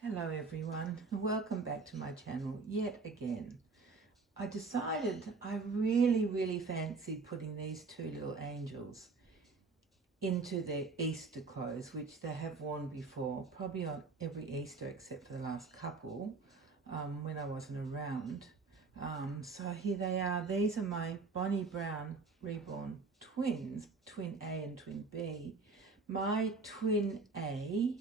Hello everyone, welcome back to my channel yet again. I decided I really fancied putting these two little angels into their Easter clothes, which they have worn before, probably on every Easter except for the last couple when I wasn't around. So here they are. These are my Bonnie Brown reborn twins, twin A and twin B. My twin A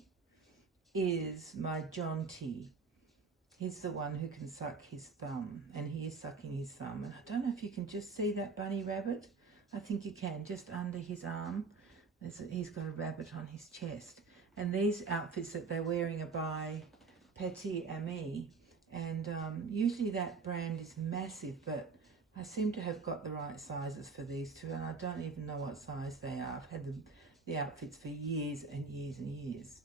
is my Jonty. He's the one who can suck his thumb, and he is sucking his thumb. And I don't know if you can just see that bunny rabbit. I think you can, just under his arm. He's got a rabbit on his chest. And these outfits that they're wearing are by Petit Ami. And usually that brand is massive, but I seem to have got the right sizes for these two, and I don't even know what size they are. I've had the outfits for years and years and years.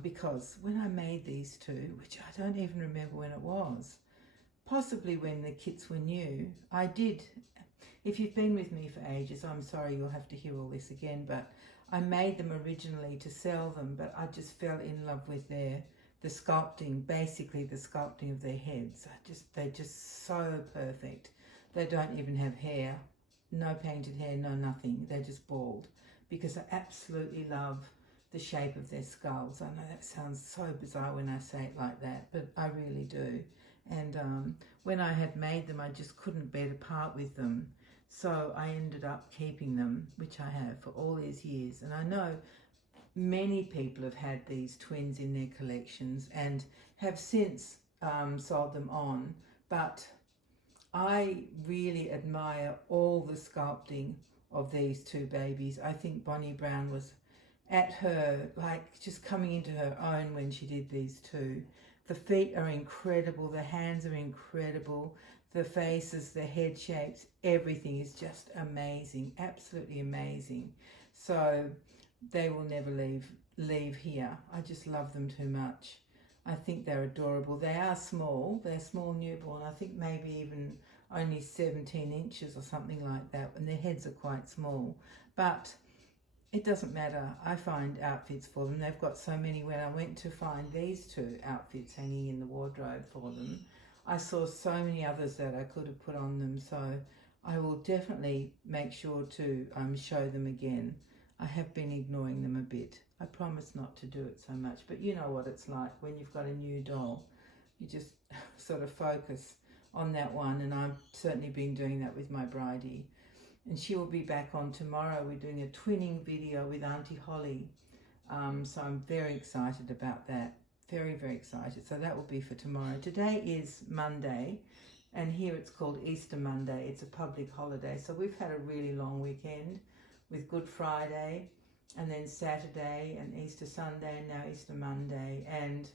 Because when I made these two, which I don't even remember when it was, possibly when the kits were new, I did. If you've been with me for ages, I'm sorry you'll have to hear all this again, but I made them originally to sell them, but I just fell in love with the sculpting, basically the sculpting of their heads. They're just so perfect. They don't even have hair, no painted hair, no nothing. They're just bald, because I absolutely love the shape of their skulls. I know that sounds so bizarre when I say it like that, but I really do. And when I had made them, I just couldn't bear to part with them. So I ended up keeping them, which I have for all these years. And I know many people have had these twins in their collections and have since sold them on. But I really admire all the sculpting of these two babies. I think Bonnie Brown was at her, like just coming into her own when she did these two. The feet are incredible, the hands are incredible, the faces, the head shapes, everything is just amazing, absolutely amazing. So they will never leave here. I just love them too much. I think they're adorable. They are small, they're small newborn, I think maybe even only 17 inches or something like that, and their heads are quite small. But it doesn't matter. I find outfits for them. They've got so many. When I went to find these two outfits hanging in the wardrobe for them, I saw so many others that I could have put on them. So I will definitely make sure to show them again. I have been ignoring them a bit. I promise not to do it so much. But you know what it's like when you've got a new doll. You just sort of focus on that one. And I've certainly been doing that with my bridie. And she will be back on tomorrow. We're doing a twinning video with Auntie Holly. So I'm very excited about that. Very excited. So that will be for tomorrow. Today is Monday, and here it's called Easter Monday. It's a public holiday. So we've had a really long weekend with Good Friday, and then Saturday, and Easter Sunday, and now Easter Monday. And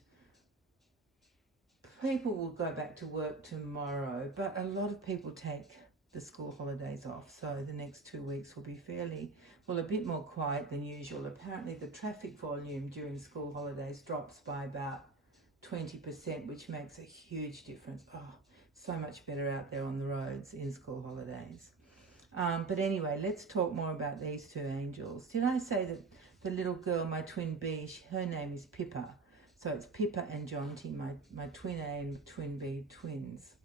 people will go back to work tomorrow, but a lot of people take the school holidays off, so the next 2 weeks will be a bit more quiet than usual. Apparently the traffic volume during school holidays drops by about 20%, which makes a huge difference. Oh, so much better out there on the roads in school holidays. But anyway, let's talk more about these two angels. Did I say that the little girl, my twin B, her name is Pippa? So it's Pippa and Jonty, my twin A and twin B twins.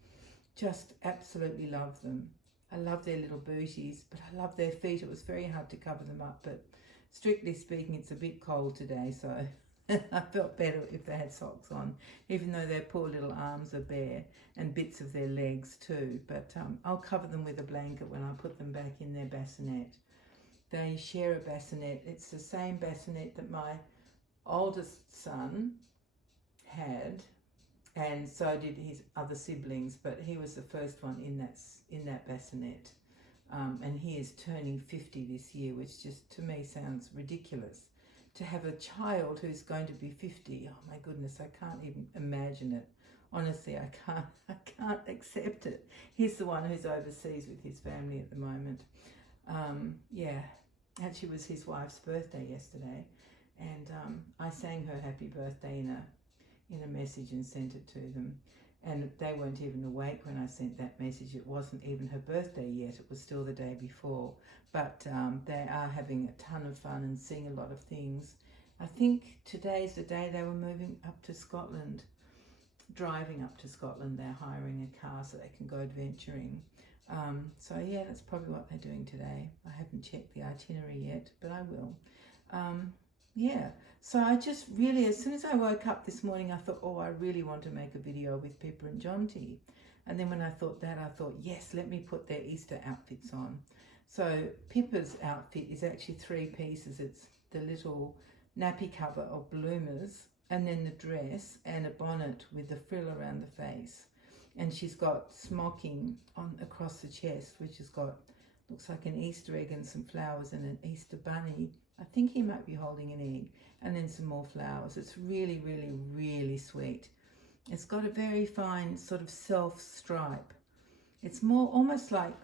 Just absolutely love them. I love their little booties, but I love their feet. It was very hard to cover them up, but strictly speaking, it's a bit cold today, so I felt better if they had socks on, even though their poor little arms are bare and bits of their legs too. But I'll cover them with a blanket when I put them back in their bassinet. They share a bassinet. It's the same bassinet that my oldest son had, and so did his other siblings, but he was the first one in that bassinet. And he is turning 50 this year, which just to me sounds ridiculous. To have a child who's going to be 50, oh my goodness, I can't even imagine it. Honestly, I can't accept it. He's the one who's overseas with his family at the moment. Yeah, actually it was his wife's birthday yesterday, and I sang her happy birthday in a message and sent it to them, and they weren't even awake when I sent that message. It wasn't even her birthday yet, it was still the day before, but they are having a ton of fun and seeing a lot of things, I think today's the day they were moving up to Scotland, driving up to Scotland. They're hiring a car so they can go adventuring. So yeah, that's probably what they're doing today. I haven't checked the itinerary yet, but I will. Yeah, so I just really, as soon as I woke up this morning, I thought, oh, I really want to make a video with Pippa and Jonty. And then when I thought that, I thought, yes, let me put their Easter outfits on. So Pippa's outfit is actually 3 pieces. It's the little nappy cover of bloomers, and then the dress and a bonnet with the frill around the face. And she's got smocking on across the chest, which has got, looks like an Easter egg and some flowers and an Easter bunny. I think he might be holding an egg, and then some more flowers. It's really, really, really sweet. It's got a very fine sort of self stripe. It's more almost like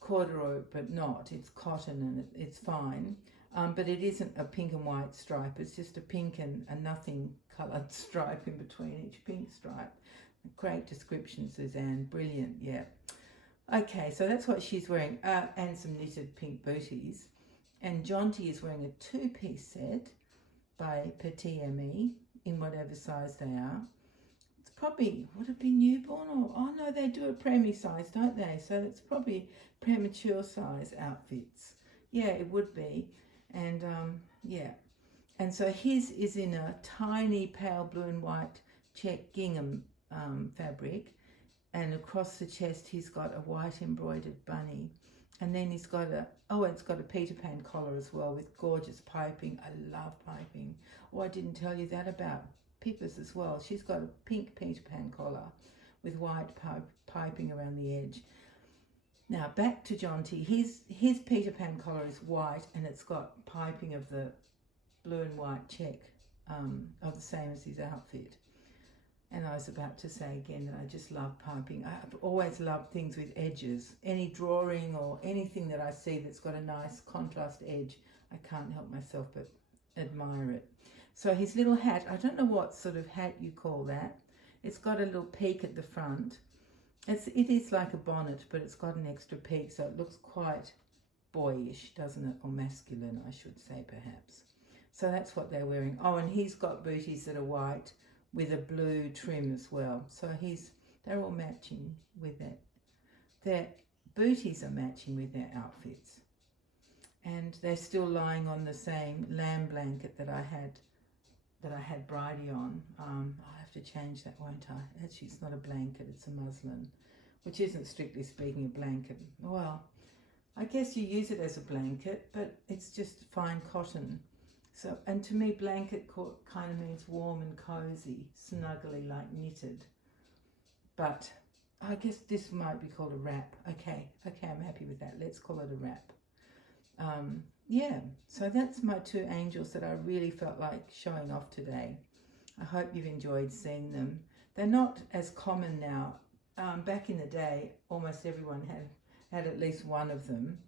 corduroy, but not. It's cotton and it's fine. But it isn't a pink and white stripe. It's just a pink and a nothing coloured stripe in between each pink stripe. Great description, Suzanne. Brilliant, yeah. Okay, so that's what she's wearing, and some knitted pink booties. And Jonty is wearing a 2-piece set by Petit Me in whatever size they are. It's probably, would it be newborn or, oh no, they do a preemie size, don't they? So it's probably premature size outfits. Yeah, it would be. And yeah, and so his is in a tiny pale blue and white check gingham fabric, and across the chest he's got a white embroidered bunny, and then he's got a, oh, it's got a Peter Pan collar as well with gorgeous piping. I love piping. Oh, I didn't tell you that about Pippa's as well. She's got a pink Peter Pan collar with white piping around the edge. Now back to Jonty. His Peter Pan collar is white, and it's got piping of the blue and white check, of the same as his outfit. And I was about to say again that I just love piping. I've always loved things with edges. Any drawing or anything that I see that's got a nice contrast edge, I can't help myself but admire it. So his little hat, I don't know what sort of hat you call that. It's got a little peak at the front. It is like a bonnet, but it's got an extra peak, so it looks quite boyish, doesn't it? Or masculine, I should say, perhaps. So that's what they're wearing. Oh, and he's got booties that are white with a blue trim as well. So they're all matching with that. Their booties are matching with their outfits. And they're still lying on the same lamb blanket that I had Bridie on. I'll have to change that, won't I? Actually, it's not a blanket, it's a muslin, which isn't strictly speaking a blanket. Well, I guess you use it as a blanket, but it's just fine cotton. So, and to me, blanket kind of means warm and cozy, snuggly, like knitted. But I guess this might be called a wrap. Okay, I'm happy with that. Let's call it a wrap. Yeah, so that's my 2 angels that I really felt like showing off today. I hope you've enjoyed seeing them. They're not as common now. Back in the day, almost everyone had at least one of them.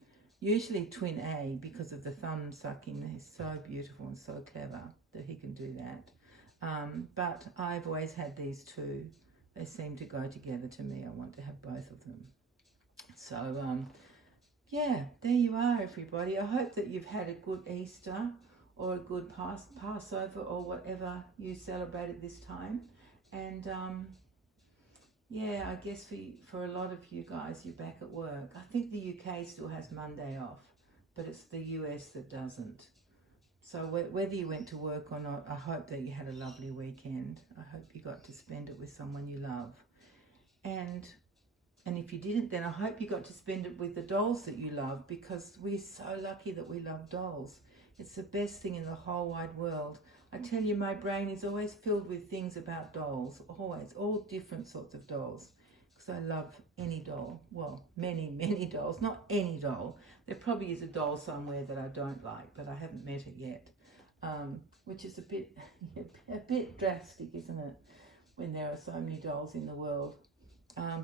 Usually twin A, because of the thumb sucking. He's so beautiful and so clever that he can do that. But I've always had these 2. They seem to go together to me. I want to have both of them. So, yeah, there you are, everybody. I hope that you've had a good Easter or a good Passover or whatever you celebrated this time. And yeah, I guess for a lot of you guys, you're back at work. I think the UK still has Monday off, but it's the US that doesn't. So whether you went to work or not, I hope that you had a lovely weekend. I hope you got to spend it with someone you love. And if you didn't, then I hope you got to spend it with the dolls that you love, because we're so lucky that we love dolls. It's the best thing in the whole wide world. I tell you, my brain is always filled with things about dolls, always, all different sorts of dolls, because I love any doll. Well, many, many dolls, not any doll. There probably is a doll somewhere that I don't like, but I haven't met it yet, which is a bit drastic, isn't it, when there are so many dolls in the world.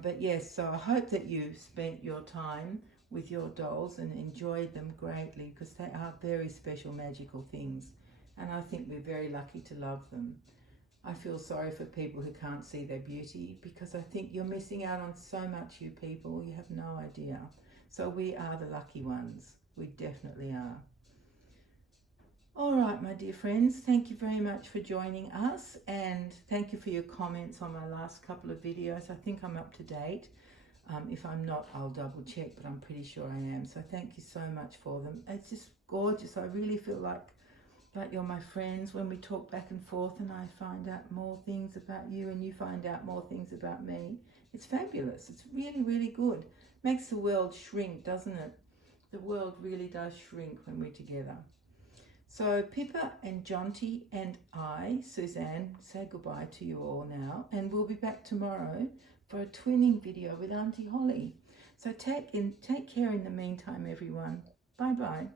But yes, so I hope that you spent your time with your dolls and enjoyed them greatly, because they are very special, magical things. And I think we're very lucky to love them. I feel sorry for people who can't see their beauty, because I think you're missing out on so much, you people. You have no idea. So we are the lucky ones. We definitely are. All right, my dear friends, thank you very much for joining us, and thank you for your comments on my last couple of videos. I think I'm up to date. If I'm not, I'll double check, but I'm pretty sure I am. So thank you so much for them. It's just gorgeous. I really feel like you're my friends when we talk back and forth, and I find out more things about you and you find out more things about me. It's fabulous. It's really, really good. Makes the world shrink, doesn't it? The world really does shrink when we're together. So Pippa and Jonty and I, Suzanne, say goodbye to you all now, and we'll be back tomorrow for a twinning video with Auntie Holly. So take care in the meantime, everyone. Bye bye.